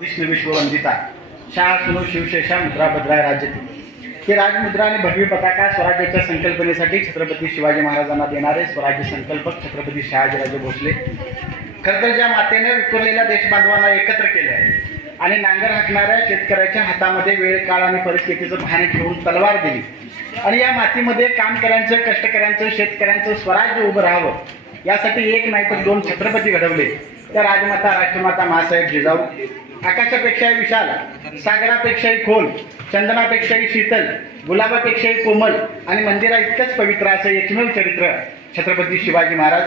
विष्णू विश्ववंदिता शाह सुनो शिवशेषा मुद्रा भद्राय राज्यतील ही राजमुद्रा आणि भगवी पताका स्वराज्याच्या संकल्पनेसाठी छत्रपती शिवाजी महाराजांना देणारे स्वराज्य संकल्पक छत्रपती शहाजीराजे भोसले खरं तर ज्या मातेने विखुरलेल्या देशबांधवांना एकत्र केलं आणि नांगर हाकणाऱ्या शेतकऱ्याच्या हातामध्ये वेळ काळ आणि परिस्थितीचं भान ठेवून तलवार दिली आणि या मातीमध्ये कामकऱ्यांचं कष्टकऱ्यांचं शेतकऱ्यांचं स्वराज्य उभं राहावं यासाठी एक नाही तर दोन छत्रपती घडवले त्या राजमाता राष्ट्रमाता मासाहेब जिजाऊ आकाशापेक्षाही विशाल सागरापेक्षाही खोल चंदनापेक्षाही शीतल गुलाबापेक्षाही कोमल आणि मंदिरा इतकंच पवित्र असं एकमेव चरित्र छत्रपती शिवाजी महाराज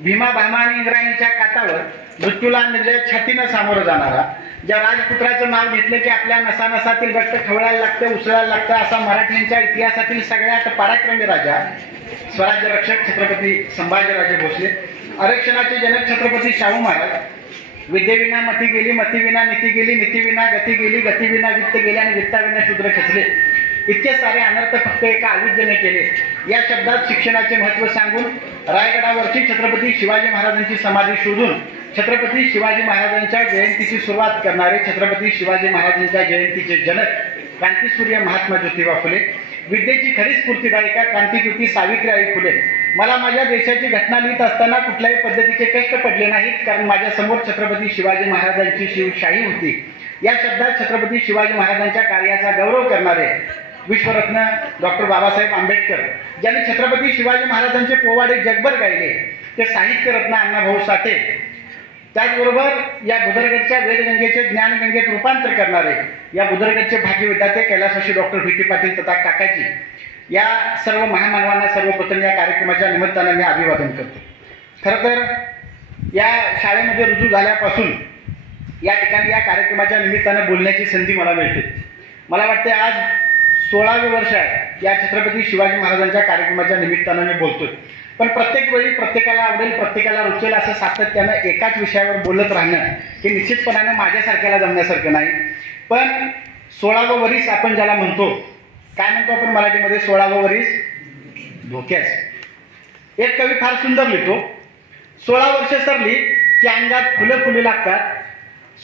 भीमा भामा आणि इंद्रायणीच्या काठावर मृत्यूला निर्दय छातीनं सामोरं जाणारा ज्या राजपुत्राचं नाव घेतलं की आपल्या नसानसातील रक्त खवळायला लागतं उसळायला लागतं असा मराठ्यांच्या इतिहासातील सगळ्यात पराक्रमी राजा स्वराज्य रक्षक छत्रपती संभाजीराजे भोसले आरक्षणाचे जनक छत्रपती शाहू महाराज विद्येविना मती गेली मतीविना नीती गेली नीतीविना गती गेली गतीविना वित्त गेले आणि वित्ताविना शूद्र खचले इतके सारे अनर्थ फक्त एका अविद्येने केले या शब्दात शिक्षणाचे महत्त्व सांगून रायगडावरची छत्रपती शिवाजी महाराजांची समाधी शोधून छत्रपती शिवाजी महाराजांच्या जयंतीची सुरुवात करणारे छत्रपती शिवाजी महाराजांच्या जयंतीचे जनक क्रांतीसूर्य महात्मा ज्योतिबा फुले विद्येची खरी स्फूर्तिदायिका क्रांतिज्योती सावित्रीबाई फुले मला माझ्या देशाची घटना लिहित असताना कुठल्याही पद्धतीचे कष्ट पडले नाहीत कारण माझ्यासमोर छत्रपती शिवाजी महाराजांची शिवशाही होती या शब्दात छत्रपती शिवाजी महाराजांच्या कार्याचा गौरव करणारे विश्वरत्न डॉक्टर बाबासाहेब आंबेडकर ज्यांनी छत्रपती शिवाजी महाराजांचे पोवाडे जगभर गायले ते साहित्यरत्न अण्णाभाऊ साठे त्याचबरोबर या बुदरगडच्या वेदगंगेचे ज्ञानगंगेत रूपांतर करणारे या बुदरगडचे भाग्यविधाते कैलासवासी डॉक्टर व्ही टी पाटील तथा काकाजी या सर्व महामानवांना सर्वप्रथम या कार्यक्रमाच्या निमित्तानं मी अभिवादन करतो खरं तर या शाळेमध्ये रुजू झाल्यापासून या ठिकाणी या कार्यक्रमाच्या निमित्तानं बोलण्याची संधी मला मिळते मला वाटते आज 16वे वर्ष आहे या छत्रपती शिवाजी महाराजांच्या कार्यक्रमाच्या निमित्तानं मी बोलतोय पण प्रत्येक वेळी प्रत्येकाला आवडेल प्रत्येकाला रुचेल असं सातत्यानं एकाच विषयावर बोलत राहणं हे निश्चितपणानं माझ्यासारख्याला जमण्यासारखं नाही पण 16वं वरीस आपण ज्याला म्हणतो काय म्हणतो आपण मराठीमध्ये 16वं वरीस धोक्याच एक कवी फार सुंदर लिहितो 16 वर्ष सरली की अंगात फुलं फुलू लागतात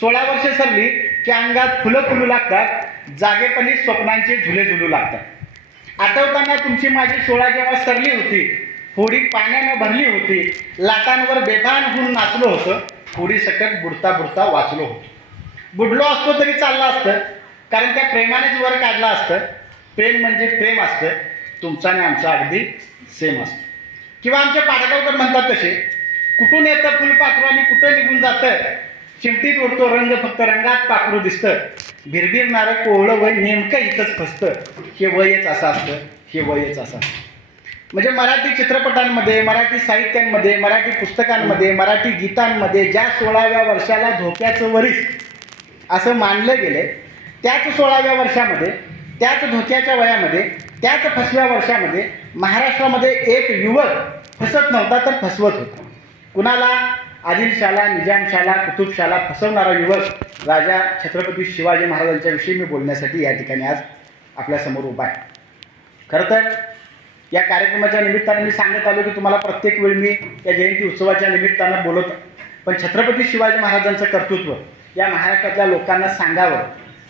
16 वर्ष सरली की अंगात फुलं फुलू लागतात जागेपणी स्वप्नांचे झुले झुलू लागतात आठवताना तुमची माझी 16 जेव्हा सरली होती होडी पाण्यानं भरली होती लाटांवर बेभान होऊन नाचलो होतं होडी सकट बुडता बुडता वाचलो होतो बुडलो असतो तरी चाललं असतं कारण त्या प्रेमानेच वर काढलं असतं प्रेम म्हणजे प्रेम असतं तुमचा आणि आमचा अगदी सेम असतं किंवा आमचे पाडगावकर म्हणतात तसे कुठून येतं फुलपाखरू आणि कुठं निघून जातं चिमटीत उडतो रंग फक्त रंगात पाखरू दिसतं भिरभिरणारं कोवळं वय नेमकं इथंच फसतं हे वयच असं असतं हे वयच असं असतं म्हणजे मराठी चित्रपटांमध्ये मराठी साहित्यांमध्ये मराठी पुस्तकांमध्ये मराठी गीतांमध्ये ज्या 16व्या वर्षाला धोक्याचं वरीस असं मानलं गेलं त्याच 16व्या वर्षामध्ये त्याच धोक्याच्या वयामध्ये त्याच फसव्या वर्षामध्ये महाराष्ट्रामध्ये एक युवक फसत नव्हता तर फसवत होता कुणाला आदिलशाला निजामशाला कुतुबशाला फसवणारा युवक राजा छत्रपती शिवाजी महाराजांच्या विषयी मी बोलण्यासाठी या ठिकाणी आज आपल्यासमोर उभा आहे खरं तर या कार्यक्रमाच्या निमित्तानं मी सांगत आलो की तुम्हाला प्रत्येक वेळी मी या जयंती उत्सवाच्या निमित्तानं बोलत पण छत्रपती शिवाजी महाराजांचं कर्तृत्व या महाराष्ट्रातल्या लोकांना सांगावं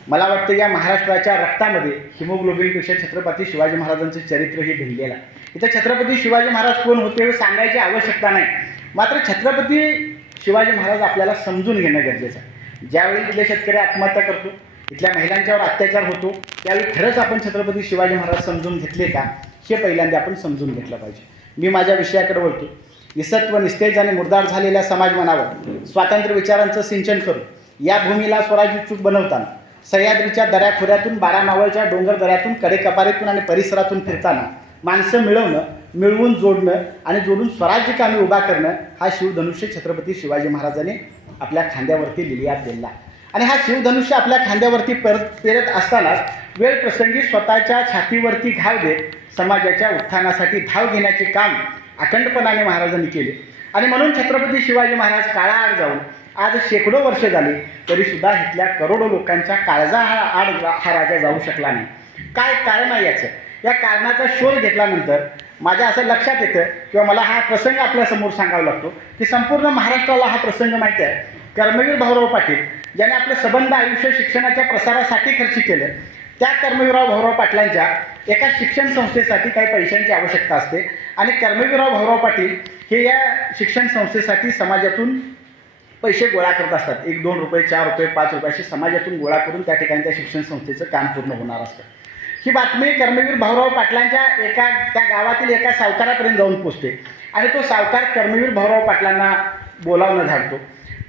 मला वाटतं या महाराष्ट्राच्या रक्तामध्ये हिमोग्लोबिनपेक्षा छत्रपती शिवाजी महाराजांचं चरित्र हे भिनलेलं इथं छत्रपती शिवाजी महाराज कोण होते हे सांगायची आवश्यकता नाही मात्र छत्रपती शिवाजी महाराज आपल्याला समजून घेणं गरजेचं आहे ज्यावेळी इथले शेतकरी आत्महत्या करतो इथल्या महिलांच्यावर अत्याचार होतो त्यावेळी खरंच आपण छत्रपती शिवाजी महाराज समजून घेतले का हे पहिल्यांदा आपण समजून घेतलं पाहिजे मी माझ्या विषयाकडे वळतो निसत्व निस्तेज आणि मुरदार झालेल्या समाजमनावर स्वातंत्र्य विचारांचं सिंचन करून या भूमीला स्वराज्य चूक बनवताना सह्याद्रीच्या दऱ्याखोऱ्यातून 12 मावळच्या डोंगर दऱ्यातून कडेकपारीतून आणि परिसरातून फिरताना माणसं मिळवून जोडणं आणि जोडून स्वराज्य कामी उभा करणं हा शिवधनुष्य छत्रपती शिवाजी महाराजांनी आपल्या खांद्यावरती लिहिल्यात दिला आणि हा शिवधनुष्य आपल्या खांद्यावरती पेरत असतानाच वेळ प्रसंगी स्वतःच्या छातीवरती घाव देत समाजाच्या उत्थानासाठी धाव घेण्याचे काम अखंडपणाने महाराजांनी केले आणि म्हणून छत्रपती शिवाजी महाराज काळाआड जाऊन आज शेकडो वर्ष झाली तरीसुद्धा इथल्या करोडो लोकांच्या काळजा हा राजा जाऊ शकला नाही काय कारण आहे याचं या कारणाचा शोध घेतल्यानंतर माझ्या असं लक्षात येतं किंवा मला हा प्रसंग आपल्यासमोर सांगावा लागतो की संपूर्ण महाराष्ट्राला हा प्रसंग माहिती आहे कर्मवीर भाऊराव पाटील ज्याने आपलं सबंध आयुष्य शिक्षणाच्या प्रसारासाठी खर्च केलं, त्या कर्मवीरराव भाऊराव पाटलांच्या एका शिक्षण संस्थेसाठी काही पैशांची आवश्यकता असते आणि कर्मवीरराव भाऊराव पाटील हे या शिक्षण संस्थेसाठी समाजातून पैसे गोळा करत असतात. 1-2 रुपये, 4 रुपये, 5 रुपये असे समाजातून गोळा करून त्या ठिकाणी त्या शिक्षण संस्थेचं काम पूर्ण होणार असतं. ही बातमी कर्मवीर भाऊराव पाटलांच्या त्या गावातील एका सावकारापर्यंत जाऊन पोचते आणि तो सावकार कर्मवीर भाऊराव पाटलांना बोलावणं धाडतो.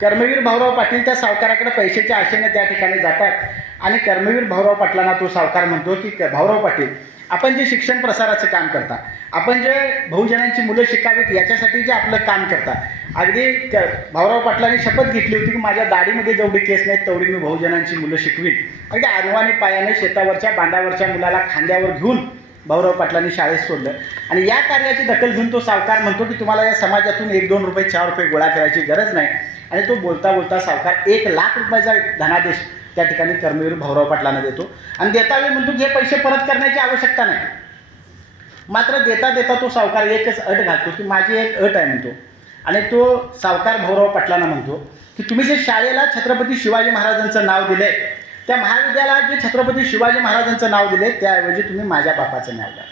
कर्मवीर भाऊराव पाटील त्या सावकाराकडे पैशाच्या आशेने त्या ठिकाणी जातात आणि कर्मवीर भाऊराव पाटलांना तो सावकार म्हणतो की भाऊराव पाटील, आपण जे शिक्षण प्रसाराचं काम करता, आपण जे बहुजनांची मुलं शिकावीत याच्यासाठी जे आपलं काम करता, अगदी भाऊराव पाटलांनी शपथ घेतली होती की माझ्या दाढीमध्ये जेवढे केस नाहीत तेवढी मी बहुजनांची मुलं शिकवीन. अगदी अनवाणी पायाने शेतावरच्या बांधावरच्या मुलाला खांद्यावर घेऊन भाऊराव पाटलांनी शाळेत सोडलं आणि या कार्याची दखल घेऊन तो सावकार म्हणतो की तुम्हाला या समाजातून 1-2 रुपये, 4 रुपये गोळा करायची गरज नाही. आणि तो बोलता बोलता सावकार 1 लाख रुपयाचा धनादेश त्या ठिकाणी कर्मवीर भाऊराव पाटलांना देतो आणि देतावेळी म्हणतो की हे पैसे परत करण्याची आवश्यकता नाही. मात्र देता देता तो सावकार एकच अट घालतो की माझी एक अट आहे म्हणतो. आणि तो सावकार भाऊराव पाटलांना म्हणतो की तुम्ही जे शाळेला छत्रपती शिवाजी महाराजांचं नाव दिले, त्या महाविद्यालयात जे छत्रपती शिवाजी महाराजांचं नाव दिले त्याऐवजी तुम्ही माझ्या बापाचं नाव द्या.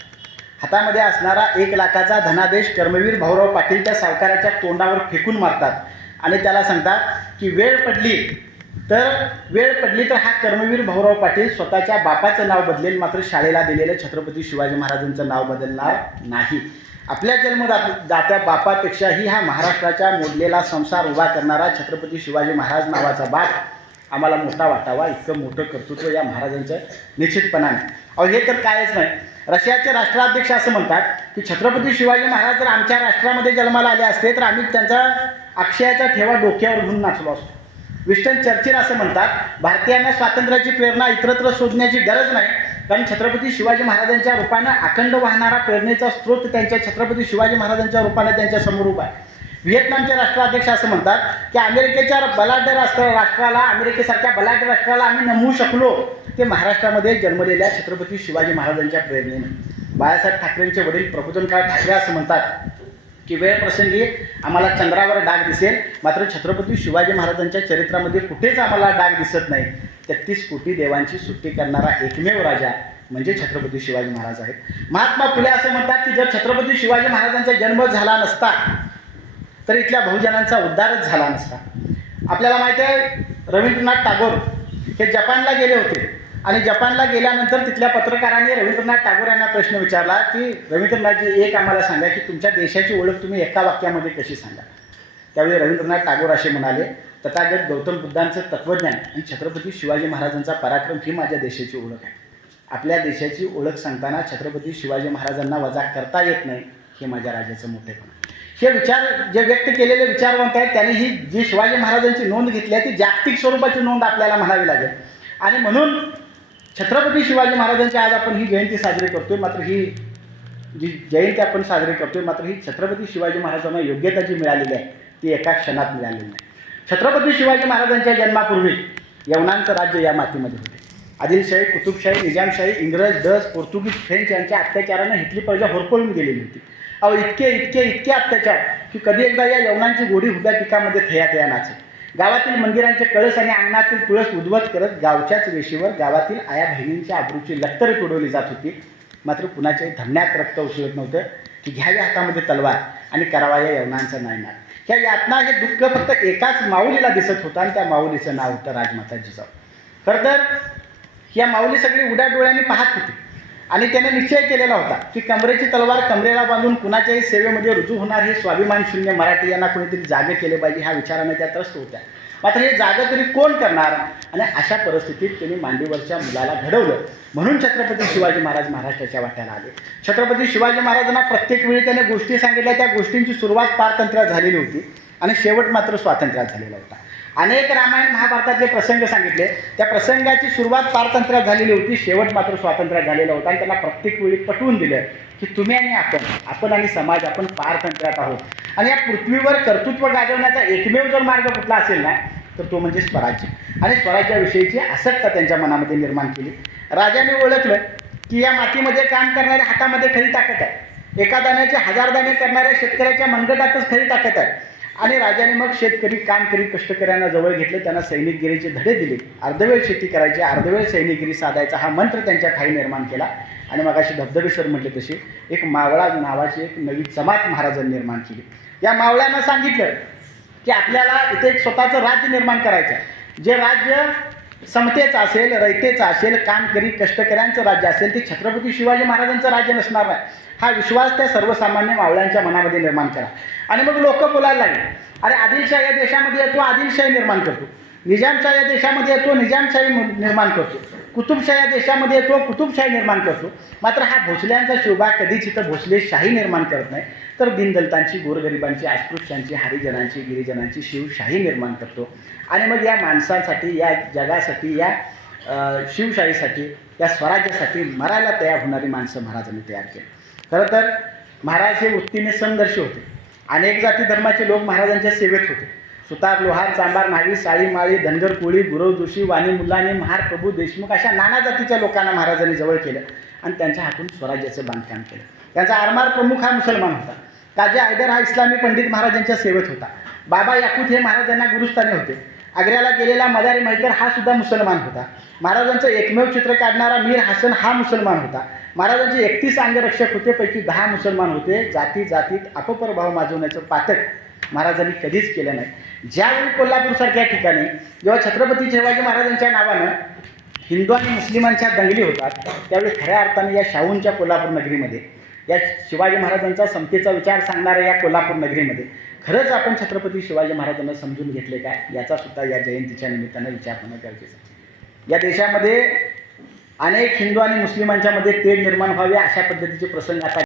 हातामध्ये असणारा 1 लाखाचा धनादेश कर्मवीर भाऊराव पाटील त्या सावकाराच्या तोंडावर फेकून मारतात आणि त्याला सांगतात की वेळ पडली तर हा कर्मवीर भाऊराव पाटील स्वतःच्या बापाचं नाव बदलेल, मात्र शाळेला दिलेलं छत्रपती शिवाजी महाराजांचं नाव बदलणार नाही. आपल्या जन्मदात्या बापापेक्षाही हा महाराष्ट्राच्या मोडलेला संसार उभा करणारा छत्रपती शिवाजी महाराज नावाचा बाप आम्हाला मोठा वाटावा, इतकं मोठं कर्तृत्व या महाराजांचं निश्चितपणाने. अहो हे तर कायच नाही. रशियाचे राष्ट्राध्यक्ष असं म्हणतात की छत्रपती शिवाजी महाराज जर आमच्या राष्ट्रामध्ये जन्माला आले असते तर आम्ही त्यांचा अक्षयाचा ठेवा डोक्यावर घेऊन नाचलो असतो. विस्टन चर्चिल असं म्हणतात, भारतीयांना स्वातंत्र्याची प्रेरणा इतरत्र शोधण्याची गरज नाही, कारण छत्रपती शिवाजी महाराजांच्या रूपानं अखंड वाहणारा प्रेरणेचा स्रोत त्यांच्या छत्रपती शिवाजी महाराजांच्या रूपानं त्यांच्यासमोर उभा आहे. व्हिएतनामचे राष्ट्राध्यक्ष असं म्हणतात की अमेरिकेच्या बलाढ्य राष्ट्राला, अमेरिकेसारख्या बलाढ्य राष्ट्राला आम्ही नमवू शकलो ते महाराष्ट्रामध्ये जन्मलेल्या छत्रपती शिवाजी महाराजांच्या प्रेरणेने. बाळासाहेब ठाकरेंचे वडील प्रबोधनकार ठाकरे असं म्हणतात की वेळ प्रसंगी आम्हाला चंद्रावर डाग दिसेल, मात्र छत्रपती शिवाजी महाराजांच्या चरित्रामध्ये कुठेच आम्हाला डाग दिसत नाही. 33 कोटी देवांची सुट्टी करणारा एकमेव राजा म्हणजे छत्रपती शिवाजी महाराज आहेत. महात्मा फुले असं म्हणतात की जर छत्रपती शिवाजी महाराजांचा जन्म झाला नसता तर इथल्या बहुजनांचा उद्धारच झाला नसता. आपल्याला माहिती आहे रवींद्रनाथ टागोर हे जपानला गेले होते आणि जपानला गेल्यानंतर तिथल्या पत्रकारांनी रवींद्रनाथ टागोर यांना प्रश्न विचारला की रवींद्रनाथजी एक आम्हाला सांगा की तुमच्या देशाची ओळख तुम्ही एका वाक्यामध्ये कशी सांगा. त्यावेळी रवींद्रनाथ टागोर असे म्हणाले, तथागत गौतम बुद्धांचं तत्त्वज्ञान आणि छत्रपती शिवाजी महाराजांचा पराक्रम ही माझ्या देशाची ओळख आहे. आपल्या देशाची ओळख सांगताना छत्रपती शिवाजी महाराजांना वजा करता येत नाही, हे माझ्या राजाचं मोठेपण. हे विचार जे व्यक्त केलेले विचारवंत आहेत त्यांनी ही जी शिवाजी महाराजांची नोंद घेतली आहे ती जागतिक स्वरूपाची नोंद आपल्याला म्हणावी लागेल. आणि म्हणून छत्रपती शिवाजी महाराजांची आज आपण ही जयंती साजरी करतोय, मात्र ही जी जयंती आपण साजरी करतोय मात्र ही छत्रपती शिवाजी महाराजांना योग्यता जी मिळालेली आहे ती एका क्षणात मिळालेली नाही. छत्रपती शिवाजी महाराजांच्या जन्मापूर्वी यवनांचं राज्य या मातीमध्ये होते. आदिलशाही, कुतुबशाही, निजामशाही, इंग्रज, डच, पोर्तुगीज, फ्रेंच यांच्या अत्याचारानं हिटली प्रजा होरपळून गेलेली होती. अहो इतके अत्याचार की कधी एकदा या यवनांची गोडी हुब्या पिकामध्ये थया नाचत. गावातील मंदिरांचे कळस आणि अंगणातील तुळस उद्ध्वस्त करत गावच्याच वेशीवर गावातील आया बहिणींच्या आबरूची लक्तरे तुडवली जात होती. मात्र कुणाच्याही धमन्यात रक्त उसळत नव्हतं की घ्यावी हातामध्ये तलवार आणि करावा या यवनांचा नायनाट. ह्या यातना हे दुःख फक्त एकाच माऊलीला दिसत होतं आणि त्या माऊलीचं नाव होतं राजमाता जिजाऊ. खरं तर या माऊली सगळी उड्या डोळ्यांनी पाहत होती आणि त्याने निश्चय केलेला होता की कमरेची तलवार कमरेला बांधून कुणाच्याही सेवेमध्ये रुजू होणार हे स्वाभिमान शून्य मराठी यांना कोणीतरी जागे केले पाहिजे ह्या विचाराने त्या त्रस्त होत्या. मात्र हे जागं तरी कोण करणार. आणि अशा परिस्थितीत त्यांनी मांडीवरच्या मुलाला घडवलं. म्हणून छत्रपती शिवाजी महाराज महाराष्ट्राच्या वाट्याला आले. छत्रपती शिवाजी महाराजांना प्रत्येक वेळी त्याने गोष्टी सांगितल्या, त्या गोष्टींची सुरुवात पारतंत्र्यात झालेली होती आणि शेवट मात्र स्वातंत्र्यात झालेला होता. अनेक रामायण महाभारतातले प्रसंग सांगितले, त्या प्रसंगाची सुरुवात पारतंत्र्यात झालेली होती, शेवट मात्र स्वातंत्र्यात झालेला होता. आणि त्यांना प्रत्येक वेळी पटवून दिलं की तुम्ही आणि आपण आणि समाज आपण पारतंत्र्यात आहोत आणि या पृथ्वीवर कर्तृत्व गाजवण्याचा एकमेव जर मार्ग कुठला असेल ना तर तो म्हणजे स्वराज्य. आणि स्वराज्याविषयीची आसक्तता त्यांच्या मनामध्ये निर्माण केली. राजाने ओळखलं की या मातीमध्ये काम करणाऱ्या हातामध्ये खरी ताकद आहे. एका दाण्याचे 1000 दाणे करणाऱ्या शेतकऱ्याच्या मनगटातच खरी ताकद आहे. आणि राजाने मग शेतकरी कामकरी कष्टकऱ्यांना जवळ घेतलं, त्यांना सैनिकगिरीचे धडे दिले. अर्धवेळ शेती करायची, अर्धवेळ सैनिकगिरी साधायचा हा मंत्र त्यांच्या ठाई निर्माण केला. आणि मग अशी धबधबे सर म्हटले तशी एक मावळा नावाची एक नवी जमात महाराजांनी निर्माण केली. या मावळ्यांना सांगितलं की आपल्याला इथे एक स्वतःचं राज्य निर्माण करायचं आहे. जे राज्य समतेचं असेल, रयतेचं असेल, कामकरी कष्टकऱ्यांचं राज्य असेल, ते छत्रपती शिवाजी महाराजांचं राज्य नसणार नाही. हा विश्वास त्या सर्वसामान्य मावळ्यांच्या मनामध्ये निर्माण करा. आणि मग लोक बोलायला लागले, अरे आदिलशाही या देशामध्ये येतो, आदिलशाही निर्माण करतो. निजामशाही या देशामध्ये येतो, निजामशाही निर्माण करतो. कुतुबशाही या देशामध्ये येतो, कुतुबशाही निर्माण करतो. मात्र हा भोसल्यांचा शिवबा कधीच इथं भोसलेशाही निर्माण करत नाही, तर दीनदलितांची, गोरगरिबांची, अस्पृश्यांची, हरिजनांची, गिरिजनांची शिवशाही निर्माण करतो. आणि मग या माणसांसाठी, या जगासाठी, या शिवशाहीसाठी, या स्वराज्यासाठी मरायला तयार होणारी माणसं महाराजांनी तयार केली. खरं तर महाराज हे वृत्तीने समदर्शी होते. अनेक जाती धर्माचे लोक महाराजांच्या सेवेत होते. सुतार, लोहार, चांभार, न्हावी, साळी, माळी, धनगर, कोळी, गुरव, जोशी, वाणी, मुलानी, महार, प्रभू, देशमुख अशा नाना जातीच्या लोकांना महाराजांनी जवळ केलं आणि त्यांच्या हातून स्वराज्याचं बांधकाम केलं. त्यांचा आरमार प्रमुख हा मुसलमान होता. काजी हैदर हा इस्लामी पंडित महाराजांच्या सेवेत होता. बाबा याकूत हे महाराजांना गुरुस्थानी होते. आग्र्याला गेलेला मदारी मैतर हा सुद्धा मुसलमान होता. महाराजांचं एकमेव चित्र काढणारा मीर हसन हा मुसलमान होता. महाराजांचे 31 अंगरक्षक होते, पैकी 10 मुसलमान होते. जाती जातीत अपप्रभाव माजवण्याचं पातक महाराजांनी कधीच केलं नाही. ज्यावेळी कोल्हापूरसारख्या ठिकाणी जेव्हा छत्रपती शिवाजी महाराजांच्या नावानं हिंदू आणि मुस्लिमांच्या दंगली होतात, त्यावेळी खऱ्या अर्थाने या शाहूंच्या कोल्हापूर नगरीमध्ये, या शिवाजी महाराजांचा समतेचा विचार सांगणाऱ्या या कोल्हापूर नगरीमध्ये खरंच आपण छत्रपती शिवाजी महाराजांना समजून घेतले काय, याचा सुद्धा या जयंतीच्या निमित्तानं विचार होणं गरजेचं आहे. या देशामध्ये अनेक हिंदू आणि मुस्लिमांच्या मध्ये तेढ निर्माण व्हावे अशा पद्धतीचे प्रसंग आता